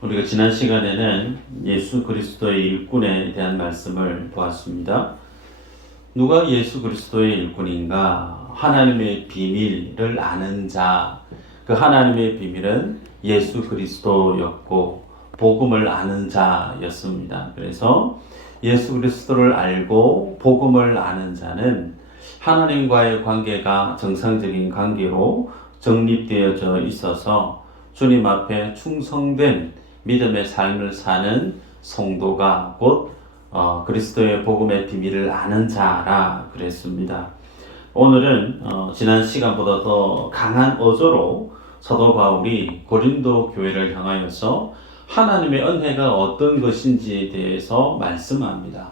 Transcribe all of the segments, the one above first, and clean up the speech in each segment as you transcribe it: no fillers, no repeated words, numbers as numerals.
우리가 지난 시간에는 예수 그리스도의 일꾼에 대한 말씀을 보았습니다. 누가 예수 그리스도의 일꾼인가? 하나님의 비밀을 아는 자. 그 하나님의 비밀은 예수 그리스도였고 복음을 아는 자였습니다. 그래서 예수 그리스도를 알고 복음을 아는 자는 하나님과의 관계가 정상적인 관계로 정립되어져 있어서 주님 앞에 충성된 믿음의 삶을 사는 성도가 곧 그리스도의 복음의 비밀을 아는 자라 그랬습니다. 오늘은 지난 시간보다 더 강한 어조로 사도 바울이 고린도 교회를 향하여서 하나님의 은혜가 어떤 것인지에 대해서 말씀합니다.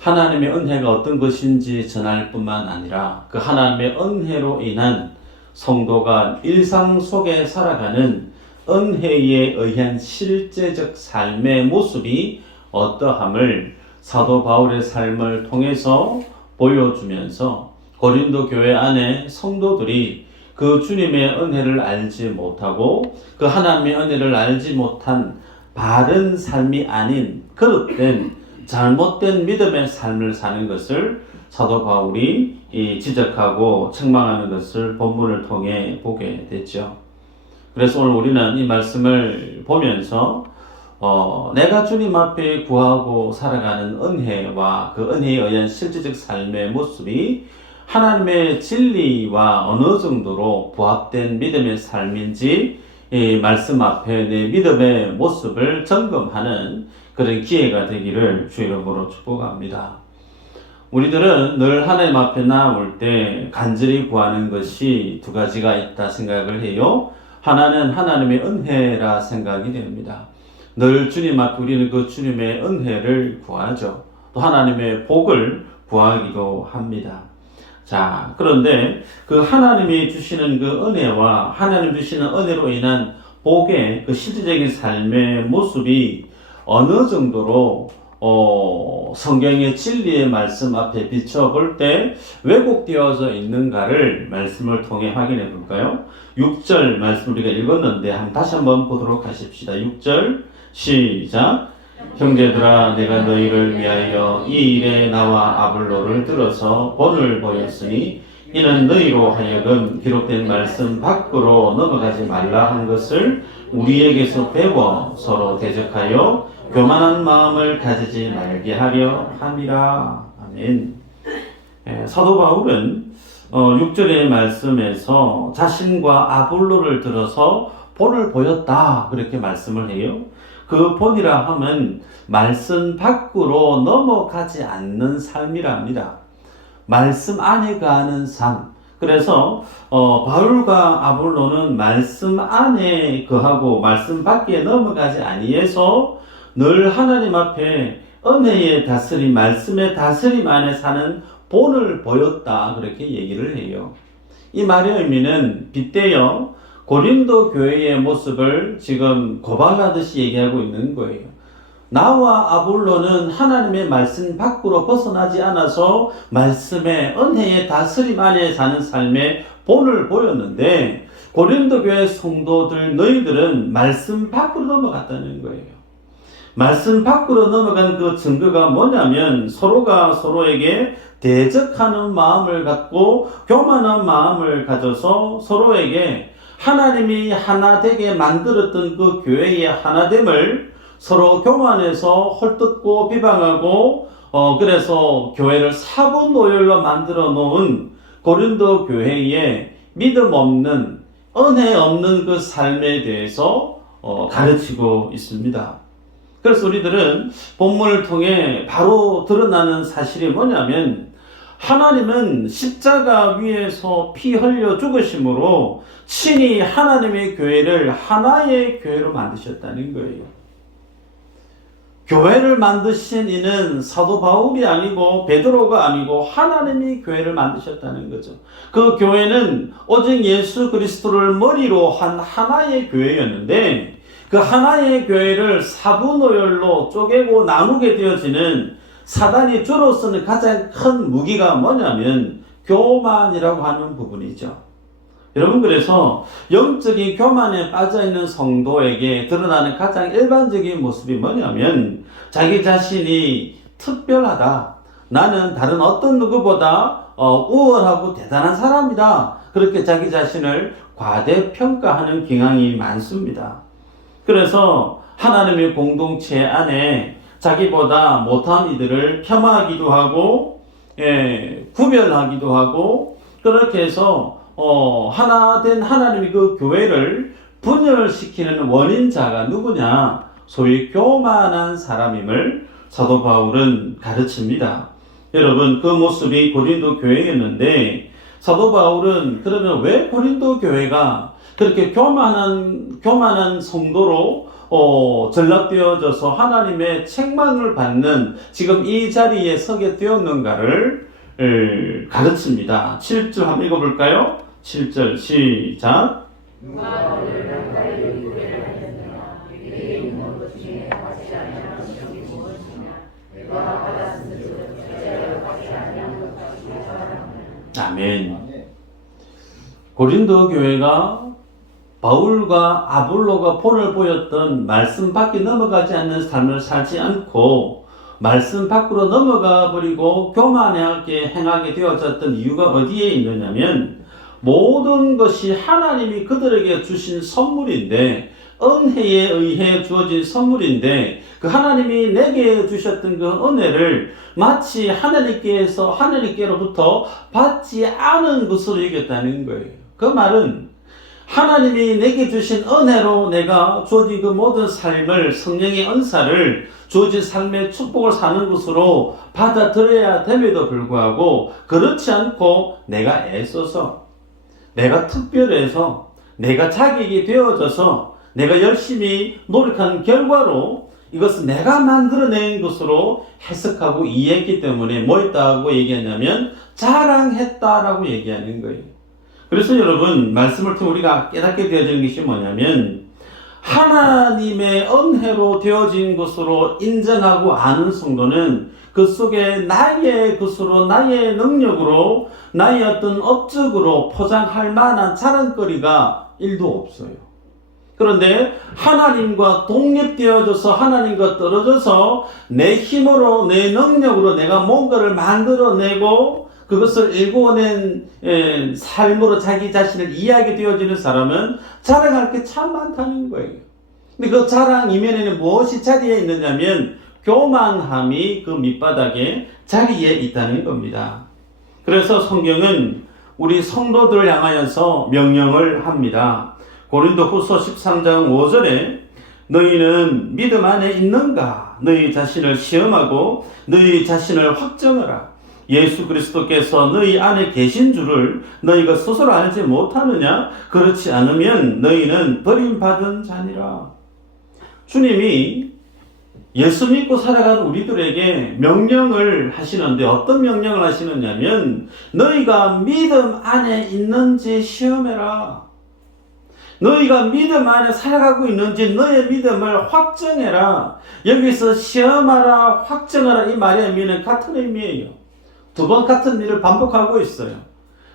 하나님의 은혜가 어떤 것인지 전할 뿐만 아니라 그 하나님의 은혜로 인한 성도가 일상 속에 살아가는 은혜에 의한 실제적 삶의 모습이 어떠함을 사도 바울의 삶을 통해서 보여주면서 고린도 교회 안에 성도들이 그 주님의 은혜를 알지 못하고 그 하나님의 은혜를 알지 못한 바른 삶이 아닌 그릇된 잘못된 믿음의 삶을 사는 것을 사도 바울이 지적하고 책망하는 것을 본문을 통해 보게 됐죠. 그래서 오늘 우리는 이 말씀을 보면서 내가 주님 앞에 구하고 살아가는 은혜와 그 은혜에 의한 실제적 삶의 모습이 하나님의 진리와 어느 정도로 부합된 믿음의 삶인지 이 말씀 앞에 내 믿음의 모습을 점검하는 그런 기회가 되기를 주 이름으로 축복합니다. 우리들은 늘 하나님 앞에 나올 때 간절히 구하는 것이 두 가지가 있다 생각을 해요. 하나는 하나님의 은혜라 생각이 됩니다. 늘 주님 앞에 우리는 그 주님의 은혜를 구하죠. 또 하나님의 복을 구하기도 합니다. 자, 그런데 그 하나님이 주시는 그 은혜와 하나님 주시는 은혜로 인한 복의 그 실질적인 삶의 모습이 어느 정도로 성경의 진리의 말씀 앞에 비춰볼 때 왜곡되어져 있는가를 말씀을 통해 확인해 볼까요? 6절 말씀 우리가 읽었는데 다시 한번 보도록 하십시다. 6절 시작. 형제들아 내가 너희를 위하여 이 일에 나와 아볼로를 들어서 본을 보였으니 이는 너희로 하여금 기록된 말씀 밖으로 넘어가지 말라 한 것을 우리에게서 배워 서로 대적하여 교만한 마음을 가지지 말게 하려 함이라. 아멘. 사도 바울은 6절의 말씀에서 자신과 아볼로를 들어서 본을 보였다 그렇게 말씀을 해요. 그 본이라 함은 말씀 밖으로 넘어가지 않는 삶이랍니다. 말씀 안에 가는 삶. 그래서 바울과 아볼로는 말씀 안에 거하고 말씀 밖에 넘어가지 아니해서 늘 하나님 앞에 은혜의 다스림, 말씀의 다스림 안에 사는 본을 보였다 그렇게 얘기를 해요. 이 말의 의미는 빗대어 고린도 교회의 모습을 지금 고발하듯이 얘기하고 있는 거예요. 나와 아볼로는 하나님의 말씀 밖으로 벗어나지 않아서 말씀의 은혜의 다스림 안에 사는 삶의 본을 보였는데 고린도 교회 성도들 너희들은 말씀 밖으로 넘어갔다는 거예요. 말씀 밖으로 넘어간 그 증거가 뭐냐면 서로가 서로에게 대적하는 마음을 갖고 교만한 마음을 가져서 서로에게 하나님이 하나 되게 만들었던 그 교회의 하나됨을 서로 교만해서 헐뜯고 비방하고 그래서 교회를 사분오열로 만들어 놓은 고린도 교회의 믿음 없는 은혜 없는 그 삶에 대해서 가르치고 있습니다. 그래서 우리들은 본문을 통해 바로 드러나는 사실이 뭐냐면 하나님은 십자가 위에서 피 흘려 죽으심으로 친히 하나님의 교회를 하나의 교회로 만드셨다는 거예요. 교회를 만드신 이는 사도 바울이 아니고 베드로가 아니고 하나님이 교회를 만드셨다는 거죠. 그 교회는 오직 예수 그리스도를 머리로 한 하나의 교회였는데 그 하나의 교회를 사분오열로 쪼개고 나누게 되어지는 사단이 주로 쓰는 가장 큰 무기가 뭐냐면 교만이라고 하는 부분이죠. 여러분, 그래서 영적인 교만에 빠져있는 성도에게 드러나는 가장 일반적인 모습이 뭐냐면 자기 자신이 특별하다. 나는 다른 어떤 누구보다 우월하고 대단한 사람이다. 그렇게 자기 자신을 과대평가하는 경향이 많습니다. 그래서 하나님의 공동체 안에 자기보다 못한 이들을 폄하하기도 하고, 구별하기도 하고, 그렇게 해서 하나 된 하나님의 그 교회를 분열시키는 원인자가 누구냐? 소위 교만한 사람임을 사도 바울은 가르칩니다. 여러분, 그 모습이 고린도 교회였는데 사도 바울은 그러면 왜 고린도 교회가 그렇게 교만한 성도로 전락되어져서 하나님의 책망을 받는 지금 이 자리에 서게 되었는가를 가르칩니다. 7절 한번 읽어볼까요? 7절 시작. 아멘. 고린도 교회가 바울과 아볼로가 본을 보였던 말씀 밖에 넘어가지 않는 삶을 살지 않고 말씀 밖으로 넘어가 버리고 교만하게 행하게 되어졌던 이유가 어디에 있느냐면 모든 것이 하나님이 그들에게 주신 선물인데, 은혜에 의해 주어진 선물인데 그 하나님이 내게 주셨던 그 은혜를 마치 하나님께로부터 받지 않은 것으로 여겼다는 거예요. 그 말은 하나님이 내게 주신 은혜로 내가 주어진 그 모든 삶을, 성령의 은사를, 주어진 삶의 축복을 사는 것으로 받아들여야 됨에도 불구하고 그렇지 않고 내가 애써서, 내가 특별해서, 내가 자격이 되어져서 내가 열심히 노력한 결과로 이것은 내가 만들어낸 것으로 해석하고 이해했기 때문에 뭐 했다고 얘기하냐면 자랑했다라고 얘기하는 거예요. 그래서 여러분, 말씀을 통해 우리가 깨닫게 되어진 것이 뭐냐면 하나님의 은혜로 되어진 것으로 인정하고 아는 성도는 그 속에 나의 것으로, 나의 능력으로, 나의 어떤 업적으로 포장할 만한 자랑거리가 1도 없어요. 그런데 하나님과 독립되어져서 하나님과 떨어져서 내 힘으로, 내 능력으로 내가 뭔가를 만들어내고 그것을 일궈낸 삶으로 자기 자신을 이해하게 되어지는 사람은 자랑할 게 참 많다는 거예요. 근데 그 자랑 이면에는 무엇이 자리에 있느냐면 교만함이 그 밑바닥에 자리에 있다는 겁니다. 그래서 성경은 우리 성도들을 향하여서 명령을 합니다. 고린도후서 13장 5절에 너희는 믿음 안에 있는가? 너희 자신을 시험하고 너희 자신을 확정하라. 예수 그리스도께서 너희 안에 계신 줄을 너희가 스스로 알지 못하느냐? 그렇지 않으면 너희는 버림받은 자니라. 주님이 예수 믿고 살아가는 우리들에게 명령을 하시는데 어떤 명령을 하시느냐면 너희가 믿음 안에 있는지 시험해라. 너희가 믿음 안에 살아가고 있는지 너의 믿음을 확정해라. 여기서 시험하라, 확정하라 이 말의 의미는 같은 의미예요. 두 번 같은 일을 반복하고 있어요.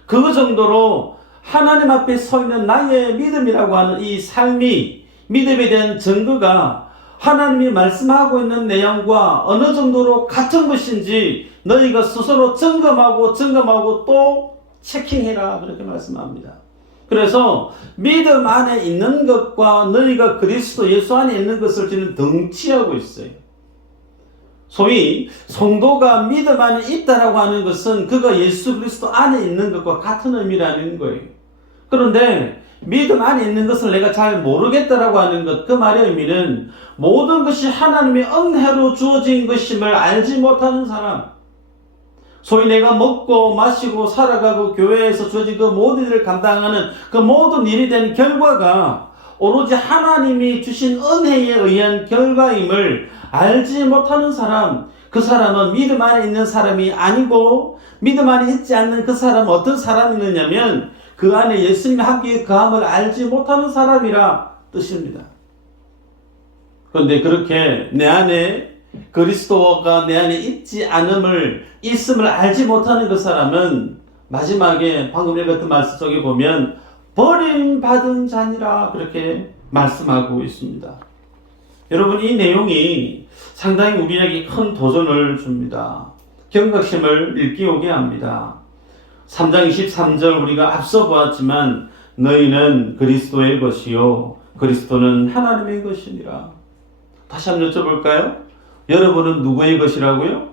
그 정도로 하나님 앞에 서 있는 나의 믿음이라고 하는 이 삶이, 믿음에 대한 증거가 하나님이 말씀하고 있는 내용과 어느 정도로 같은 것인지 너희가 스스로 점검하고 또 체킹해라, 그렇게 말씀합니다. 그래서 믿음 안에 있는 것과 너희가 그리스도 예수 안에 있는 것을 지금 등치하고 있어요. 소위 성도가 믿음 안에 있다라고 하는 것은 그가 예수 그리스도 안에 있는 것과 같은 의미라는 거예요. 그런데 믿음 안에 있는 것을 내가 잘 모르겠다라고 하는 것, 그 말의 의미는 모든 것이 하나님의 은혜로 주어진 것임을 알지 못하는 사람, 소위 내가 먹고 마시고 살아가고 교회에서 주어진 그 모든 일을 감당하는 그 모든 일이 된 결과가 오로지 하나님이 주신 은혜에 의한 결과임을 알지 못하는 사람, 그 사람은 믿음 안에 있는 사람이 아니고, 믿음 안에 있지 않는 그 사람은 어떤 사람이느냐면 그 안에 예수님의 함께 거함을 알지 못하는 사람이라 뜻입니다. 그런데 그렇게 내 안에 그리스도가 내 안에 있음을 알지 못하는 그 사람은 마지막에 방금 읽었던 말씀 속에 보면 버림받은 자니라 그렇게 말씀하고 있습니다. 여러분, 이 내용이 상당히 우리에게 큰 도전을 줍니다. 경각심을 일깨우게 합니다. 3장 23절 우리가 앞서 보았지만 너희는 그리스도의 것이요 그리스도는 하나님의 것이니라. 다시 한번 여쭤볼까요? 여러분은 누구의 것이라고요?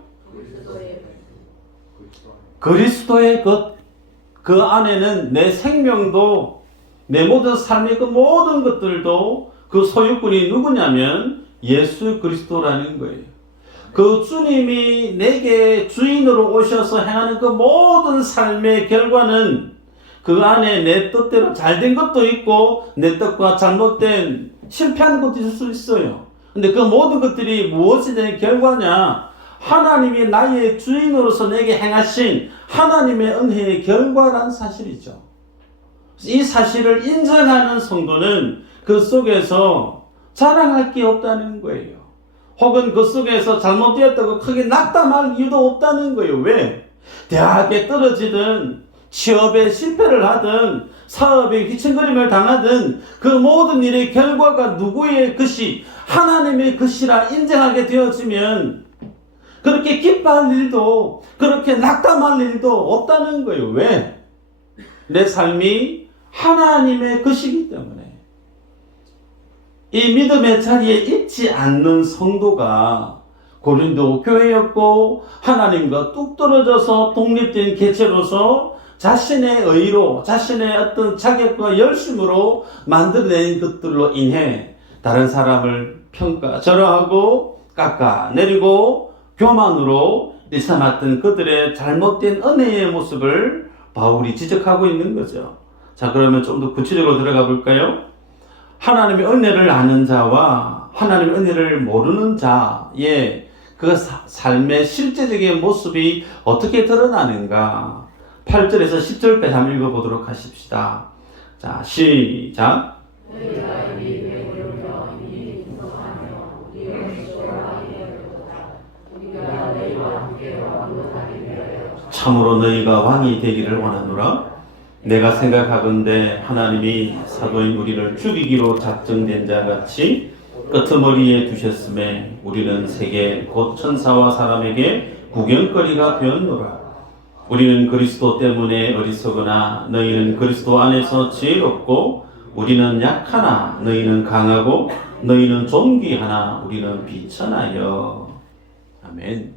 그리스도의 것. 그 안에는 내 생명도 내 모든 삶의 그 모든 것들도 그 소유꾼이 누구냐면 예수 그리스도라는 거예요. 그 주님이 내게 주인으로 오셔서 행하는 그 모든 삶의 결과는 그 안에 내 뜻대로 잘된 것도 있고 내 뜻과 잘못된 실패한 것도 있을 수 있어요. 근데 그 모든 것들이 무엇이 된 결과냐? 하나님이 나의 주인으로서 내게 행하신 하나님의 은혜의 결과란 사실이죠. 이 사실을 인정하는 성도는 그 속에서 자랑할 게 없다는 거예요. 혹은 그 속에서 잘못되었다고 크게 낙담할 이유도 없다는 거예요. 왜? 대학에 떨어지든 취업에 실패를 하든 사업에 휘청거림을 당하든 그 모든 일의 결과가 누구의 것이 하나님의 것이라 인정하게 되어지면 그렇게 기뻐할 일도 그렇게 낙담할 일도 없다는 거예요. 왜? 내 삶이 하나님의 것이기 때문에. 이 믿음의 자리에 있지 않는 성도가 고린도 교회였고 하나님과 뚝 떨어져서 독립된 개체로서 자신의 의로 자신의 어떤 자격과 열심으로 만들어낸 것들로 인해 다른 사람을 절하하고 깎아내리고 교만으로 일삼았던 그들의 잘못된 은혜의 모습을 바울이 지적하고 있는 거죠. 자, 그러면 좀 더 구체적으로 들어가 볼까요? 하나님의 은혜를 아는 자와 하나님의 은혜를 모르는 자의 그 삶의 실제적인 모습이 어떻게 드러나는가? 8절에서 10절까지 한번 읽어보도록 하십시다. 자, 시작. 참으로 너희가 왕이 되기를 원하노라. 내가 생각하건대 하나님이 사도인 우리를 죽이기로 작정된 자 같이 끄트머리에 두셨음에 우리는 세계 곧 천사와 사람에게 구경거리가 되었노라. 우리는 그리스도 때문에 어리석으나 너희는 그리스도 안에서 지혜롭고 우리는 약하나 너희는 강하고 너희는 존귀하나 우리는 비천하여. 아멘.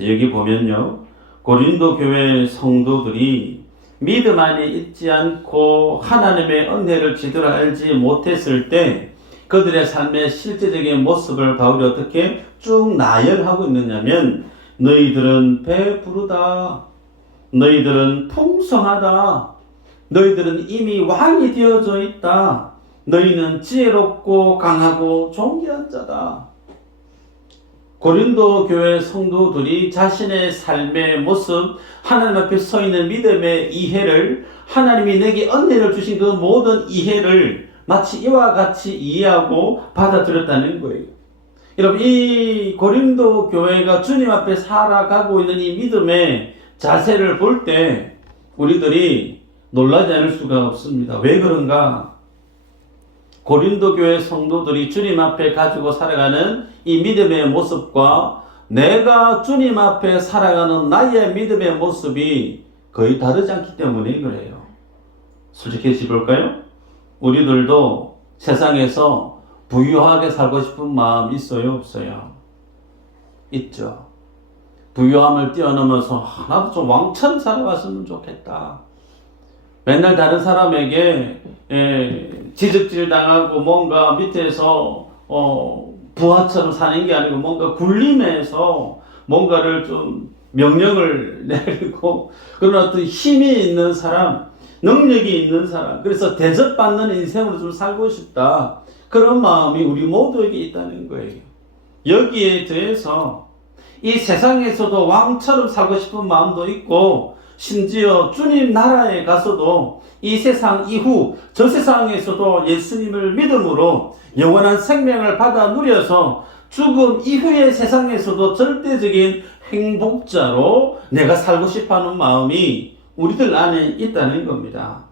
여기 보면요, 고린도 교회 성도들이 믿음 안에 있지 않고 하나님의 은혜를 제대로 알지 못했을 때 그들의 삶의 실제적인 모습을 바울이 어떻게 쭉 나열하고 있느냐면 너희들은 배부르다, 너희들은 풍성하다, 너희들은 이미 왕이 되어져 있다, 너희는 지혜롭고 강하고 존귀한 자다. 고린도 교회 성도들이 자신의 삶의 모습, 하나님 앞에 서 있는 믿음의 이해를, 하나님이 내게 은혜를 주신 그 모든 이해를 마치 이와 같이 이해하고 받아들였다는 거예요. 여러분, 이 고린도 교회가 주님 앞에 살아가고 있는 이 믿음의 자세를 볼 때 우리들이 놀라지 않을 수가 없습니다. 왜 그런가? 고린도 교회 성도들이 주님 앞에 가지고 살아가는 이 믿음의 모습과 내가 주님 앞에 살아가는 나의 믿음의 모습이 거의 다르지 않기 때문에 그래요. 솔직히 볼까요? 우리들도 세상에서 부유하게 살고 싶은 마음 있어요, 없어요? 있죠. 부유함을 뛰어넘어서 나도 좀 왕처럼 살아갔으면 좋겠다. 맨날 다른 사람에게 지적질 당하고 뭔가 밑에서 부하처럼 사는 게 아니고 뭔가 굴림해서 뭔가를 좀 명령을 내리고 그런 어떤 힘이 있는 사람, 능력이 있는 사람, 그래서 대접받는 인생으로 좀 살고 싶다. 그런 마음이 우리 모두에게 있다는 거예요. 여기에 대해서 이 세상에서도 왕처럼 살고 싶은 마음도 있고 심지어 주님 나라에 가서도 이 세상 이후 저 세상에서도 예수님을 믿음으로 영원한 생명을 받아 누려서 죽음 이후의 세상에서도 절대적인 행복자로 내가 살고 싶어하는 마음이 우리들 안에 있다는 겁니다.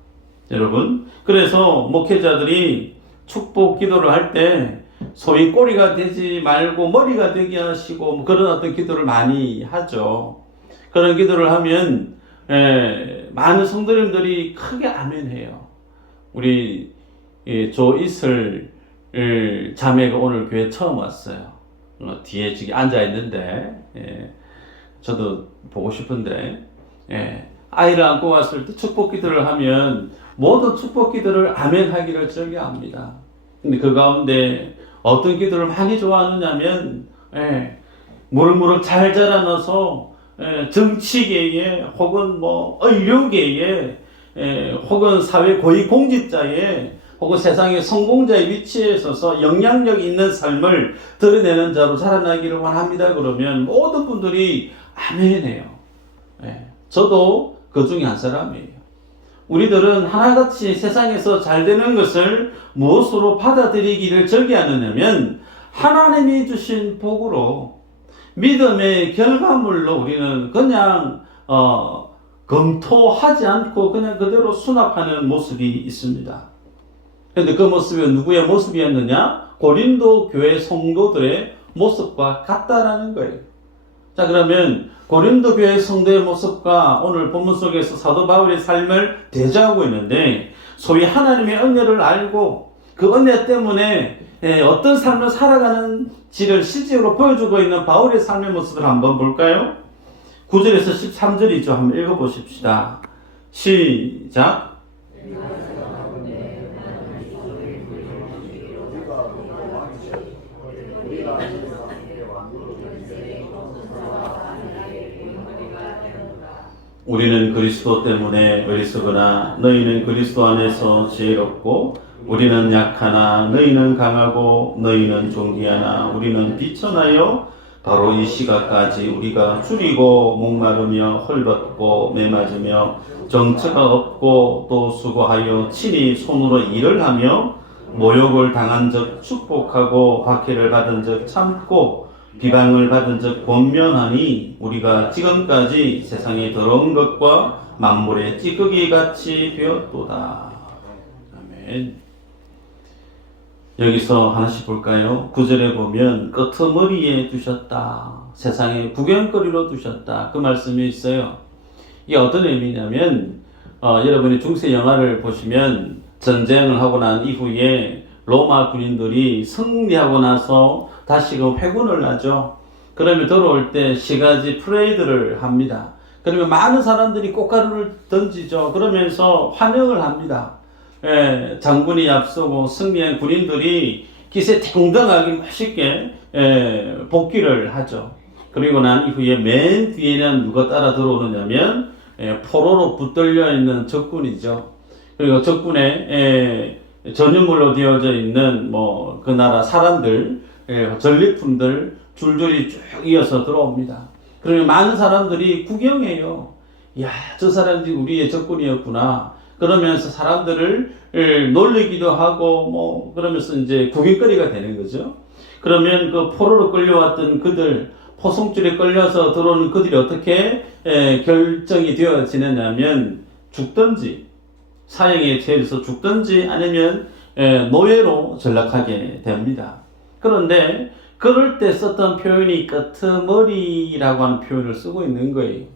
여러분, 그래서 목회자들이 축복 기도를 할 때 소위 꼬리가 되지 말고 머리가 되게 하시고 뭐 그런 어떤 기도를 많이 하죠. 그런 기도를 하면 많은 성도님들이 크게 아멘해요. 우리 조이슬 자매가 오늘 교회 처음 왔어요. 뒤에 저기 앉아 있는데 저도 보고 싶은데 아이를 안고 왔을 때 축복 기도를 하면 모든 축복 기도를 아멘하기를 즐겨합니다. 근데 그 가운데 어떤 기도를 많이 좋아하느냐면 무럭무럭 잘 자라나서 정치계에 혹은 뭐 의료계에 혹은 사회 고위공직자에 혹은 세상의 성공자의 위치에 서서 영향력 있는 삶을 드러내는 자로 자라나기를 원합니다. 그러면 모든 분들이 아멘해요. 저도 그 중에 한 사람이에요. 우리들은 하나같이 세상에서 잘 되는 것을 무엇으로 받아들이기를 즐겨하느냐면 하나님이 주신 복으로 믿음의 결과물로 우리는 그냥 검토하지 않고 그냥 그대로 수납하는 모습이 있습니다. 그런데 그 모습이 누구의 모습이었느냐? 고린도 교회 성도들의 모습과 같다라는 거예요. 자, 그러면 고린도 교회 성도의 모습과 오늘 본문 속에서 사도 바울의 삶을 대조하고 있는데, 소위 하나님의 은혜를 알고 그 은혜 때문에 어떤 삶을 살아가는지를 실제로 보여주고 있는 바울의 삶의 모습을 한번 볼까요? 9절에서 13절이죠. 한번 읽어보십시다. 시작. 우리는 그리스도 때문에 어리석으나 너희는 그리스도 안에서 지혜롭고, 우리는 약하나 너희는 강하고, 너희는 존귀하나 우리는 비천하여 바로 이 시각까지 우리가 줄이고 목마르며 헐벗고 매맞으며 정처가 없고 또 수고하여 친히 손으로 일을 하며 모욕을 당한 적 축복하고 박해를 받은 적 참고 비방을 받은 적 권면하니 우리가 지금까지 세상의 더러운 것과 만물의 찌꺼기 같이 되었도다. 아멘. 여기서 하나씩 볼까요? 9절에 보면 끄트머리에 두셨다. 세상의 구경거리로 두셨다. 그 말씀이 있어요. 이게 어떤 의미냐면 여러분이 중세 영화를 보시면 전쟁을 하고 난 이후에 로마 군인들이 승리하고 나서 다시금 회군을 하죠. 그러면 돌아올 때 10가지 프레이드를 합니다. 그러면 많은 사람들이 꽃가루를 던지죠. 그러면서 환영을 합니다. 장군이 앞서고 승리한 군인들이 기세 등등하게 멋있게 복귀를 하죠. 그리고 난 이후에 맨 뒤에는 누가 따라 들어오느냐면 포로로 붙들려 있는 적군이죠. 그리고 적군의 전유물로 되어져 있는 그 나라 사람들, 전리품들 줄줄이 쭉 이어서 들어옵니다. 그러면 많은 사람들이 구경해요. 야, 저 사람들이 우리의 적군이었구나. 그러면서 사람들을 놀리기도 하고 그러면서 이제 구경거리가 되는 거죠. 그러면 그 포로로 끌려왔던 그들, 포송줄에 끌려서 들어오는 그들이 어떻게 결정이 되어지느냐면 죽든지 사형에 처해서 죽든지 아니면 노예로 전락하게 됩니다. 그런데 그럴 때 썼던 표현이 끄트머리라고 하는 표현을 쓰고 있는 거예요.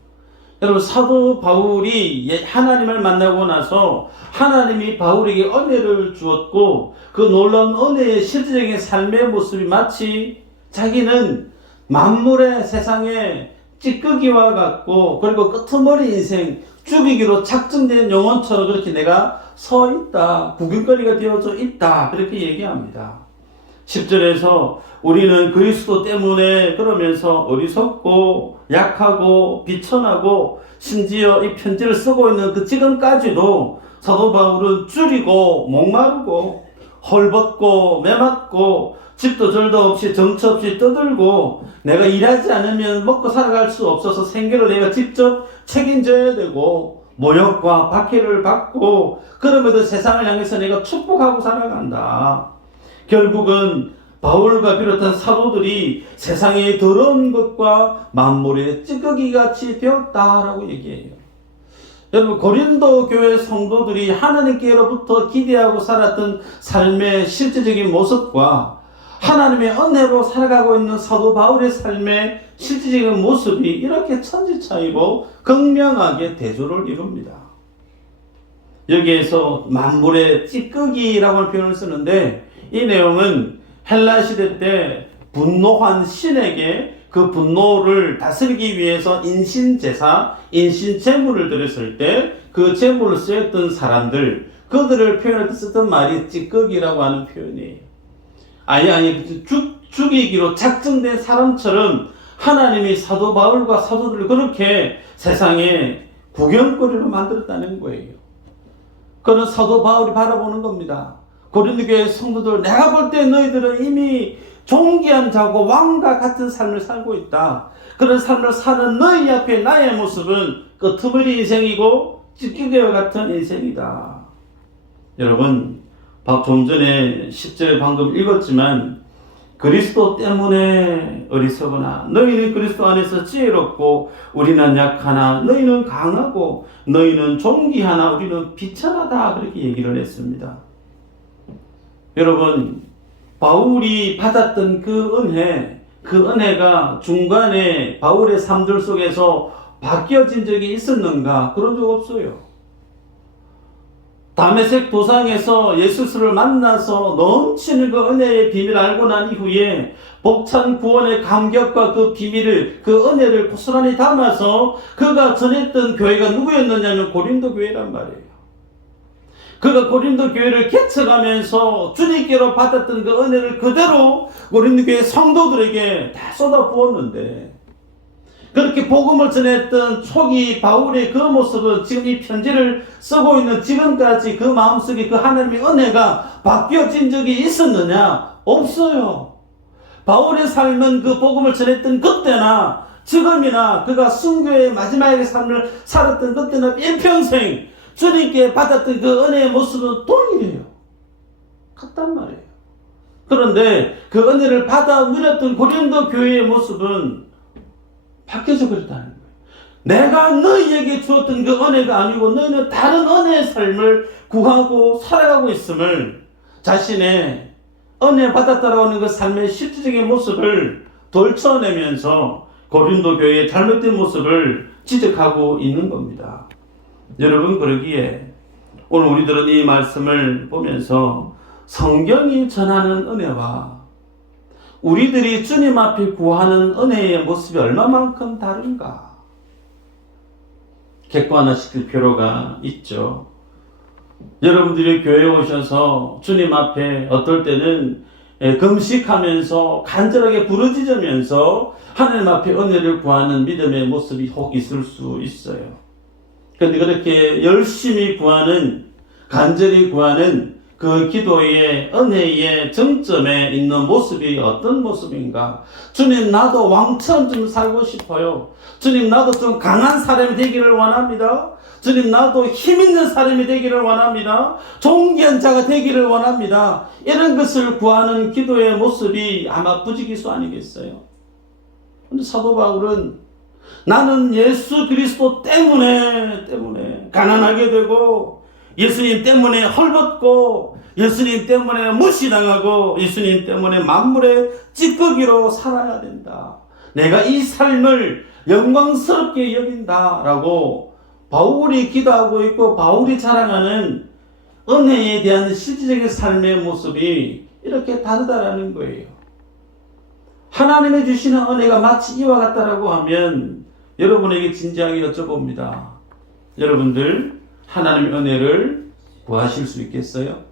여러분, 사도 바울이 하나님을 만나고 나서 하나님이 바울에게 은혜를 주었고 그 놀라운 은혜의 실질적인 삶의 모습이 마치 자기는 만물의 세상에 찌꺼기와 같고 그리고 끄트머리 인생 죽이기로 작정된 영혼처럼 그렇게 내가 서 있다. 구경거리가 되어져 있다. 그렇게 얘기합니다. 10절에서 우리는 그리스도 때문에 그러면서 어리석고 약하고 비천하고 심지어 이 편지를 쓰고 있는 그 지금까지도 사도 바울은 줄이고 목마르고 헐벗고 매맞고 집도 절도 없이 정처 없이 떠들고 내가 일하지 않으면 먹고 살아갈 수 없어서 생계를 내가 직접 책임져야 되고 모욕과 박해를 받고 그럼에도 세상을 향해서 내가 축복하고 살아간다. 결국은 바울과 비롯한 사도들이 세상의 더러운 것과 만물의 찌꺼기같이 되었다라고 얘기해요. 여러분, 고린도 교회 성도들이 하나님께로부터 기대하고 살았던 삶의 실제적인 모습과 하나님의 은혜로 살아가고 있는 사도 바울의 삶의 실제적인 모습이 이렇게 천지 차이고 극명하게 대조를 이룹니다. 여기에서 만물의 찌꺼기라고 하는 표현을 쓰는데, 이 내용은 헬라 시대 때 분노한 신에게 그 분노를 다스리기 위해서 인신제사, 인신제물을 드렸을 때 그 제물을 쓰였던 사람들, 그들을 표현할 때 쓰던 말이 찌꺼기라고 하는 표현이에요. 죽이기로 작정된 사람처럼 하나님이 사도 바울과 사도들을 그렇게 세상에 구경거리로 만들었다는 거예요. 그는 사도 바울이 바라보는 겁니다. 고린도 교회 성도들, 내가 볼 때 너희들은 이미 존귀한 자고 왕과 같은 삶을 살고 있다. 그런 삶을 사는 너희 앞에 나의 모습은 끄트머리 인생이고 찌꺼기와 같은 인생이다. 여러분, 좀 전에 10절에 방금 읽었지만, 그리스도 때문에 어리석으나 너희는 그리스도 안에서 지혜롭고 우리는 약하나 너희는 강하고 너희는 존귀하나 우리는 비천하다, 그렇게 얘기를 했습니다. 여러분, 바울이 받았던 그 은혜가 중간에 바울의 삶들 속에서 바뀌어진 적이 있었는가? 그런 적 없어요. 다메섹 도상에서 예수를 만나서 넘치는 그 은혜의 비밀을 알고 난 이후에 벅찬 구원의 감격과 그 비밀을, 그 은혜를 고스란히 담아서 그가 전했던 교회가 누구였느냐면 고린도 교회란 말이에요. 그가 고린도 교회를 개척하면서 주님께로 받았던 그 은혜를 그대로 고린도 교회 성도들에게 다 쏟아부었는데, 그렇게 복음을 전했던 초기 바울의 그 모습은 지금 이 편지를 쓰고 있는 지금까지 그 마음속에 그 하나님의 은혜가 바뀌어진 적이 있었느냐? 없어요. 바울의 삶은 그 복음을 전했던 그때나 지금이나 그가 순교의 마지막의 삶을 살았던 그때나 일평생 주님께 받았던 그 은혜의 모습은 동일해요. 같단 말이에요. 그런데 그 은혜를 받아 누렸던 고린도 교회의 모습은 바뀌어져 버렸다는 거예요. 내가 너희에게 주었던 그 은혜가 아니고 너희는 다른 은혜의 삶을 구하고 살아가고 있음을, 자신의 은혜 받았다라고 하는 그 삶의 실질적인 모습을 돌쳐내면서 고린도 교회의 잘못된 모습을 지적하고 있는 겁니다. 여러분, 그러기에 오늘 우리들은 이 말씀을 보면서 성경이 전하는 은혜와 우리들이 주님 앞에 구하는 은혜의 모습이 얼마만큼 다른가? 객관화시킬 필요가 있죠. 여러분들이 교회에 오셔서 주님 앞에 어떨 때는 금식하면서 간절하게 부르짖으면서 하나님 앞에 은혜를 구하는 믿음의 모습이 혹 있을 수 있어요. 그런데 그렇게 열심히 구하는, 간절히 구하는 그 기도의 은혜의 정점에 있는 모습이 어떤 모습인가? 주님, 나도 왕처럼 좀 살고 싶어요. 주님, 나도 좀 강한 사람이 되기를 원합니다. 주님, 나도 힘 있는 사람이 되기를 원합니다. 존귀한 자가 되기를 원합니다. 이런 것을 구하는 기도의 모습이 아마 부지기수 아니겠어요? 근데 사도 바울은 나는 예수 그리스도 때문에 가난하게 되고, 예수님 때문에 헐벗고, 예수님 때문에 무시당하고, 예수님 때문에 만물의 찌꺼기로 살아야 된다. 내가 이 삶을 영광스럽게 여긴다라고 바울이 기도하고 있고, 바울이 자랑하는 은혜에 대한 실질적인 삶의 모습이 이렇게 다르다라는 거예요. 하나님의 주시는 은혜가 마치 이와 같다라고 하면 여러분에게 진지하게 여쭤봅니다. 여러분들 하나님의 은혜를 구하실 수 있겠어요?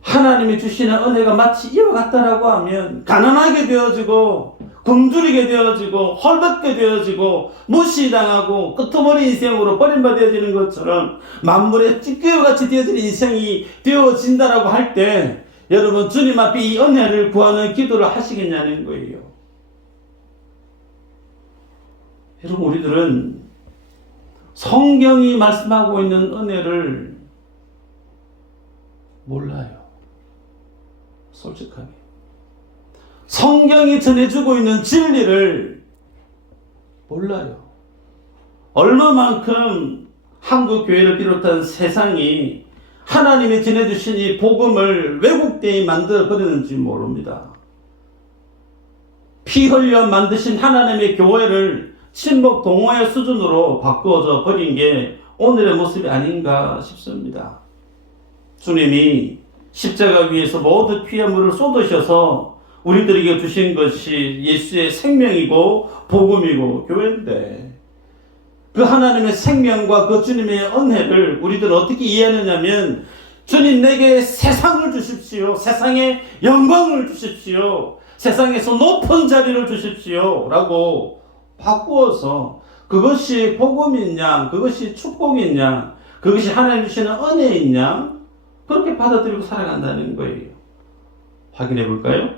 하나님이 주시는 은혜가 마치 이와 같다라고 하면 가난하게 되어지고, 굶주리게 되어지고, 헐벗게 되어지고, 무시당하고 끄트머리 인생으로 버림받아지는 것처럼 만물의 찌꺼기와 같이 되어지는 인생이 되어진다라고 할 때, 여러분 주님 앞에 이 은혜를 구하는 기도를 하시겠냐는 거예요. 여러분, 우리들은 성경이 말씀하고 있는 은혜를 몰라요. 솔직하게. 성경이 전해주고 있는 진리를 몰라요. 얼마만큼 한국 교회를 비롯한 세상이 하나님이 전해주신 이 복음을 왜곡되게 만들어 버리는지 모릅니다. 피 흘려 만드신 하나님의 교회를 친목 동호회 수준으로 바꾸어져 버린 게 오늘의 모습이 아닌가 싶습니다. 주님이 십자가 위에서 모든 피와 물을 쏟으셔서 우리들에게 주신 것이 예수의 생명이고 복음이고 교회인데, 그 하나님의 생명과 그 주님의 은혜를 우리들은 어떻게 이해하느냐면, 주님 내게 세상을 주십시오, 세상에 영광을 주십시오, 세상에서 높은 자리를 주십시오 라고 바꾸어서 그것이 복음이냐, 그것이 축복이냐, 그것이 하나님 주시는 은혜이냐, 그렇게 받아들이고 살아간다는 거예요. 확인해 볼까요?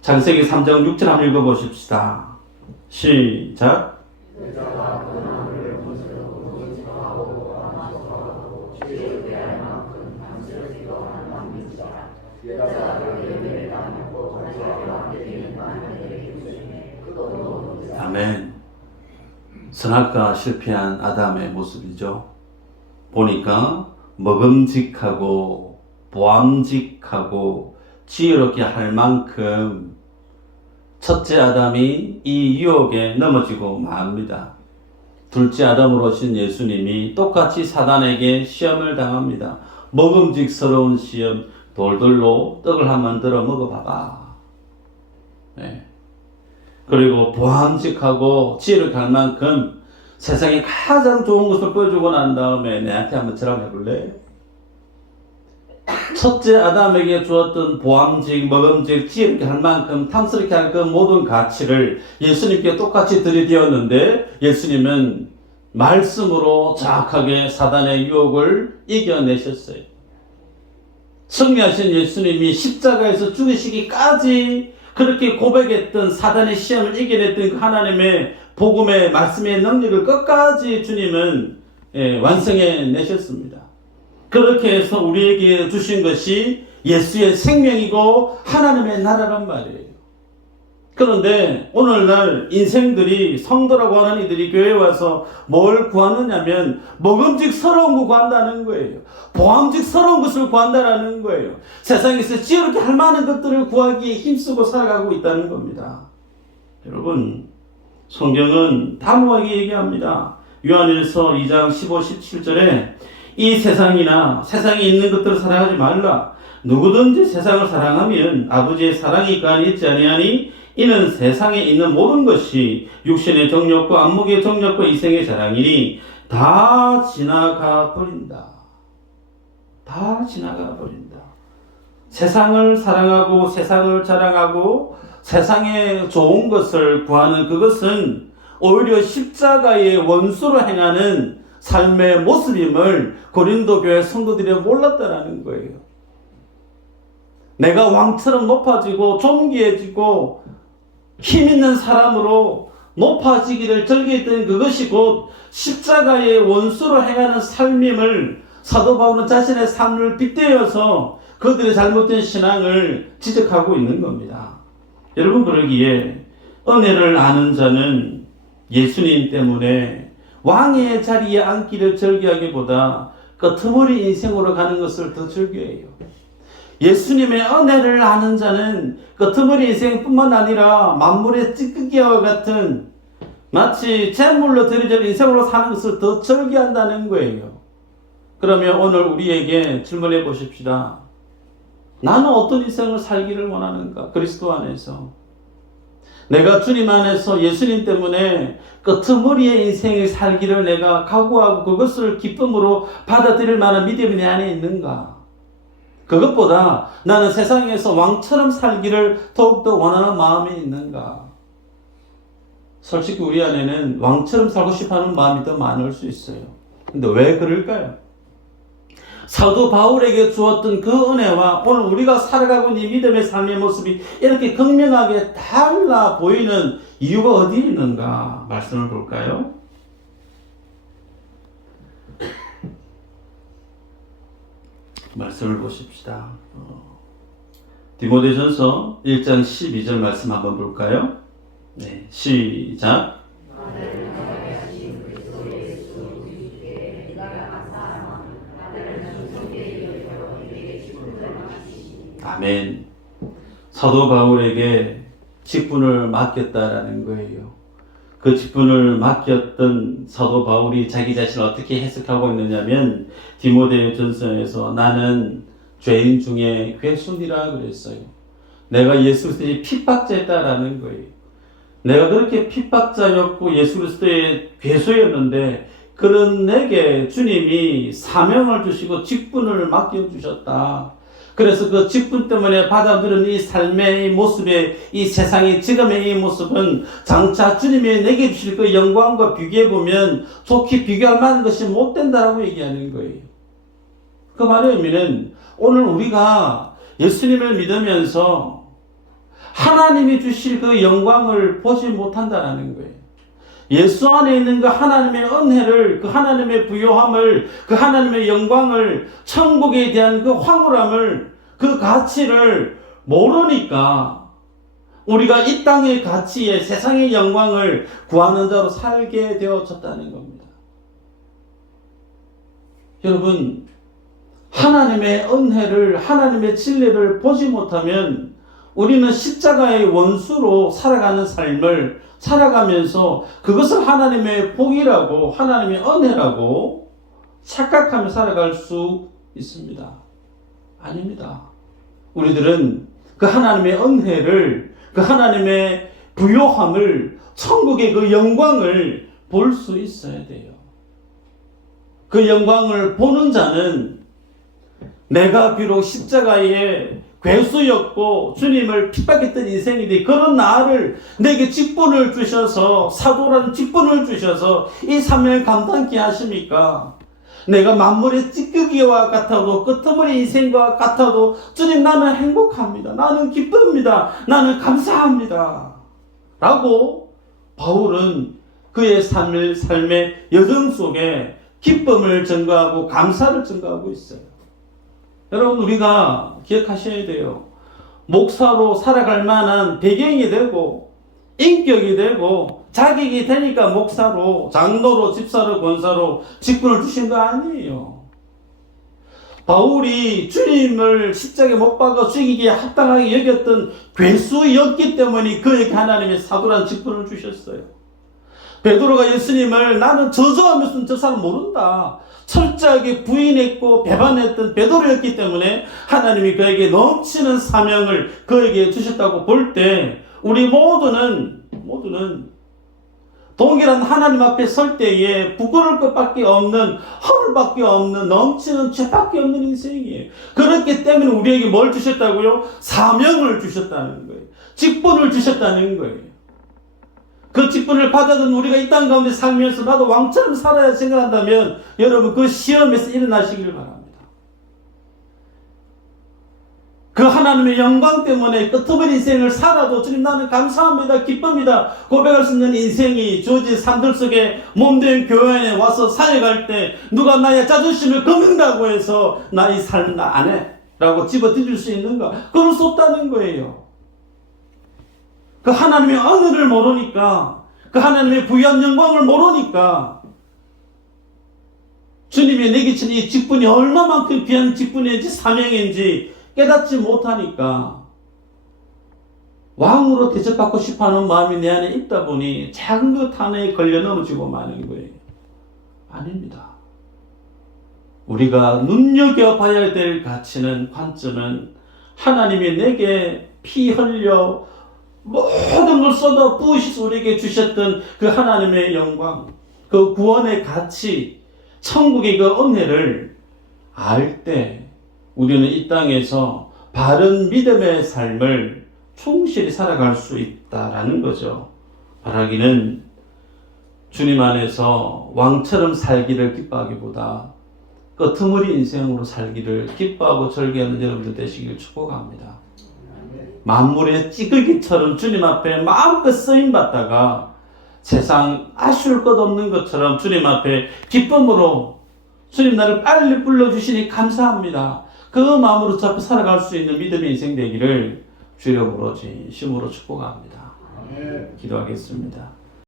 창세기 3장 6절 한번 읽어보십시다. 시작. 아멘. 선악과 실패한 아담의 모습이죠. 보니까 먹음직하고 보암직하고 지혜롭게 할 만큼 첫째 아담이 이 유혹에 넘어지고 맙니다. 둘째 아담으로 오신 예수님이 똑같이 사단에게 시험을 당합니다. 먹음직스러운 시험, 돌돌로 떡을 한 만들어 먹어봐봐. 네. 그리고 보암직하고 지혜롭게 할 만큼 세상에 가장 좋은 것을 보여주고 난 다음에 내한테 한번 저랑 해볼래? 첫째 아담에게 주었던 보암직, 먹음직, 지혜롭게 할 만큼 탐스럽게 할 그 모든 가치를 예수님께 똑같이 들이대었는데, 예수님은 말씀으로 정확하게 사단의 유혹을 이겨내셨어요. 승리하신 예수님이 십자가에서 죽으시기까지 그렇게 고백했던 사단의 시험을 이겨냈던 그 하나님의 복음의 말씀의 능력을 끝까지 주님은 완성해 내셨습니다. 그렇게 해서 우리에게 주신 것이 예수의 생명이고 하나님의 나라란 말이에요. 그런데 오늘날 인생들이, 성도라고 하는 이들이 교회에 와서 뭘 구하느냐면 먹음직스러운 거 구한다는 거예요. 보암직스러운 것을 구한다는 거예요. 세상에서 지혜롭게 할 만한 것들을 구하기에 힘쓰고 살아가고 있다는 겁니다. 여러분, 성경은 단호하게 얘기합니다. 요한일서 2장 15, 17절에 이 세상이나 세상에 있는 것들을 사랑하지 말라. 누구든지 세상을 사랑하면 아버지의 사랑이 그 안에 있지 아니하니 이는 세상에 있는 모든 것이 육신의 정욕과 안목의 정욕과 이생의 자랑이니 다 지나가 버린다. 다 지나가 버린다. 세상을 사랑하고 세상을 자랑하고 세상에 좋은 것을 구하는 그것은 오히려 십자가의 원수로 행하는 삶의 모습임을 고린도 교회 성도들이 몰랐다라는 거예요. 내가 왕처럼 높아지고 존귀해지고 힘 있는 사람으로 높아지기를 즐겼던 그것이 곧 십자가의 원수로 행하는 삶임을 사도 바울은 자신의 삶을 빗대어서 그들의 잘못된 신앙을 지적하고 있는 겁니다. 여러분, 그러기에 은혜를 아는 자는 예수님 때문에 왕의 자리에 앉기를 즐겨하기보다 끄트머리 인생으로 가는 것을 더 즐겨해요. 예수님의 은혜를 아는 자는 끄트머리 인생뿐만 아니라 만물의 찌꺼기와 같은 마치 재물로 들여질 인생으로 사는 것을 더 즐겨한다는 거예요. 그러면 오늘 우리에게 질문해 보십시다. 나는 어떤 인생을 살기를 원하는가? 그리스도 안에서. 내가 주님 안에서 예수님 때문에 끄트머리의 인생을 살기를 내가 각오하고 그것을 기쁨으로 받아들일 만한 믿음이 내 안에 있는가? 그것보다 나는 세상에서 왕처럼 살기를 더욱더 원하는 마음이 있는가? 솔직히 우리 안에는 왕처럼 살고 싶어하는 마음이 더 많을 수 있어요. 근데 왜 그럴까요? 사도 바울에게 주었던 그 은혜와 오늘 우리가 살아가고 있는 믿음의 삶의 모습이 이렇게 극명하게 달라 보이는 이유가 어디에 있는가? 말씀을 볼까요? 말씀을 보십시다. 디모데전서 1장 12절 말씀 한번 볼까요? 네, 시작. 아멘. 사도 바울에게 직분을 맡겼다라는 거예요. 그 직분을 맡겼던 사도 바울이 자기 자신을 어떻게 해석하고 있느냐면 디모데전서에서 나는 죄인 중에 괴순이라 그랬어요. 내가 예수 그리스도의 핍박자였다라는 거예요. 내가 그렇게 핍박자였고 예수 그리스도의 괴수였는데 그런 내게 주님이 사명을 주시고 직분을 맡겨주셨다. 그래서 그 직분 때문에 받아들인 이 삶의 이 모습의 이 세상의 지금의 이 모습은 장차 주님이 내게 주실 그 영광과 비교해보면 좋게 비교할 만한 것이 못 된다라고 얘기하는 거예요. 그 말의 의미는 오늘 우리가 예수님을 믿으면서 하나님이 주실 그 영광을 보지 못한다라는 거예요. 예수 안에 있는 그 하나님의 은혜를, 그 하나님의 부요함을, 그 하나님의 영광을, 천국에 대한 그 황홀함을, 그 가치를 모르니까 우리가 이 땅의 가치에 세상의 영광을 구하는 자로 살게 되어졌다는 겁니다. 여러분, 하나님의 은혜를, 하나님의 진리를 보지 못하면 우리는 십자가의 원수로 살아가는 삶을 살아가면서 그것을 하나님의 복이라고, 하나님의 은혜라고 착각하며 살아갈 수 있습니다. 아닙니다. 우리들은 그 하나님의 은혜를, 그 하나님의 부요함을, 천국의 그 영광을 볼 수 있어야 돼요. 그 영광을 보는 자는 내가 비록 십자가에 괴수였고 주님을 핍박했던 인생인데 그런 나를 내게 직분을 주셔서 사도라는 직분을 주셔서 이 사명을 감당케 하십니까? 내가 만물의 찌꺼기와 같아도 끄트머리 인생과 같아도 주님 나는 행복합니다. 나는 기쁩니다. 나는 감사합니다. 라고 바울은 그의 삶의 여정 속에 기쁨을 증거하고 감사를 증거하고 있어요. 여러분 우리가 기억하셔야 돼요. 목사로 살아갈 만한 배경이 되고 인격이 되고 자격이 되니까 목사로, 장로로, 집사로, 권사로 직분을 주신 거 아니에요. 바울이 주님을 십자가에 못 박아 죽이기에 합당하게 여겼던 괴수였기 때문에 그에게 하나님의 사도라는 직분을 주셨어요. 베드로가 예수님을 나는 저주하면서 저 사람 모른다. 철저하게 부인했고 배반했던 베드로였기 때문에 하나님이 그에게 넘치는 사명을 그에게 주셨다고 볼 때 우리 모두는 동일한 하나님 앞에 설 때에 부끄러울 것밖에 없는, 허물밖에 없는, 넘치는 죄밖에 없는 인생이에요. 그렇기 때문에 우리에게 뭘 주셨다고요? 사명을 주셨다는 거예요. 직분을 주셨다는 거예요. 그 직분을 받아든 우리가 이 땅 가운데 살면서 나도 왕처럼 살아야 생각한다면 여러분 그 시험에서 일어나시길 바랍니다. 그 하나님의 영광 때문에 끝없는 인생을 살아도 주님 나는 감사합니다, 기쁩니다 고백할 수 있는 인생이 주어진 삶들 속에 몸된 교회 안에 와서 사역할 때 누가 나의 자존심을 꺾는다고 해서 나 이 삶 나 안 해 라고 집어던질 수 있는가? 그럴 수 없다는 거예요. 그 하나님의 은혜를 모르니까, 그 하나님의 부유한 영광을 모르니까 주님이 내게 주신 이 직분이 얼마만큼 귀한 직분인지 사명인지 깨닫지 못하니까 왕으로 대접받고 싶어하는 마음이 내 안에 있다 보니 작은 것 하나에 걸려 넘어지고 마는 거예요. 아닙니다. 우리가 눈여겨봐야 될 가치는, 관점은 하나님이 내게 피 흘려 모든 걸 쏟아 부으셔서 우리에게 주셨던 그 하나님의 영광, 그 구원의 가치, 천국의 그 은혜를 알 때 우리는 이 땅에서 바른 믿음의 삶을 충실히 살아갈 수 있다라는 거죠. 바라기는 주님 안에서 왕처럼 살기를 기뻐하기보다 끄트머리 인생으로 살기를 기뻐하고 절개하는 여러분들 되시길 축복합니다. 만물의 찌꺼기처럼 주님 앞에 마음껏 쓰임받다가 세상 아쉬울 것 없는 것처럼 주님 앞에 기쁨으로 주님 나를 빨리 불러주시니 감사합니다. 그 마음으로 잡고 살아갈 수 있는 믿음의 인생 되기를 주님으로 진심으로 축복합니다. 기도하겠습니다.